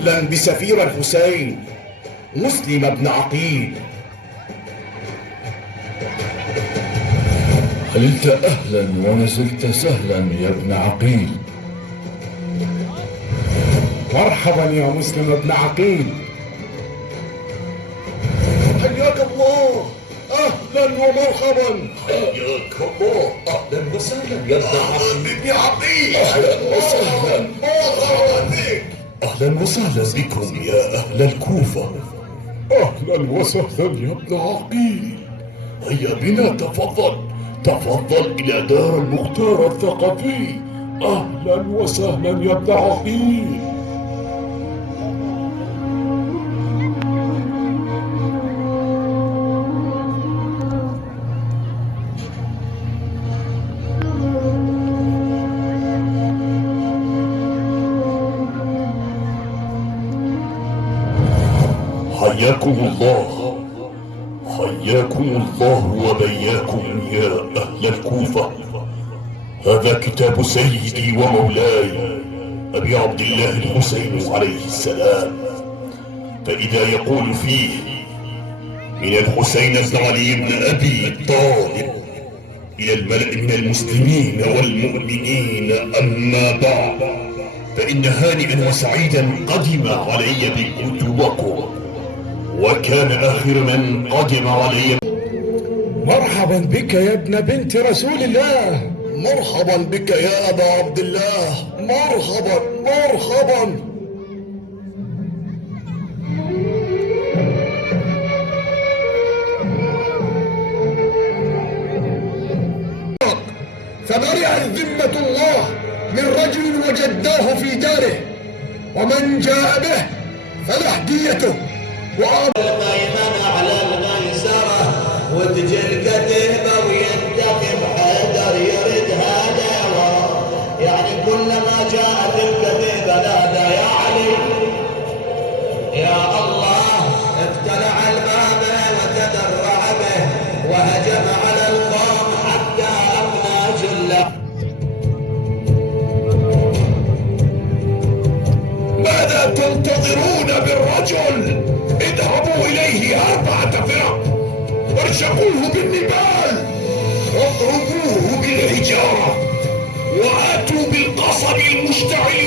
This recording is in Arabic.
أهلا بسفير الحسين مسلم بن عقيل. عللت أهلا ونزلت سهلا يا ابن عقيل. مرحبا يا مسلم بن عقيل. حياك الله، أهلا ومرحبا. حياك الله، أهلا وسهلا يا ابن عقيل. أهلا وسهلا، مرحبا بك. أهلا وسهلا بكم يا أهل الكوفة. أهلا وسهلا يا ابن عقيل. هيا بنا، تفضل إلى دار المختار الثقفي. أهلا وسهلا يا ابن عقيل. حياكم الله وبياكم يا أهل الكوفة. هذا كتاب سيدي ومولاي أبي عبد الله الحسين عليه السلام، فإذا يقول فيه: من الحسين بن علي بن أبي طالب إلى الملأ من المسلمين والمؤمنين، أما بعد، فإن هانئا وسعيدا قدم علي بكتبكم، وكان آخر من قدم علي. مرحبا بك يا ابن بنت رسول الله. مرحبا بك يا أبا عبد الله. مرحبا مرحبا. فبرئت ذمة الله من رجل وجدناه في داره، ومن جاء به فله ديته. يمنع على الميسرة وتجي الكتيبة وينتقم حيدر يرد هذا ورا، يعني كلما جاءت الكتيبة نادى يا علي يا الله، اقتلع الباب وتدرع به وهجم على القوم حتى أبنى جله. ماذا تنتظرون بالرجل؟ اذهبوا إليه 4 فرق، وارشقوه بالنبال، واضربوه بالحجارة، وآتوا بالقصب المشتعل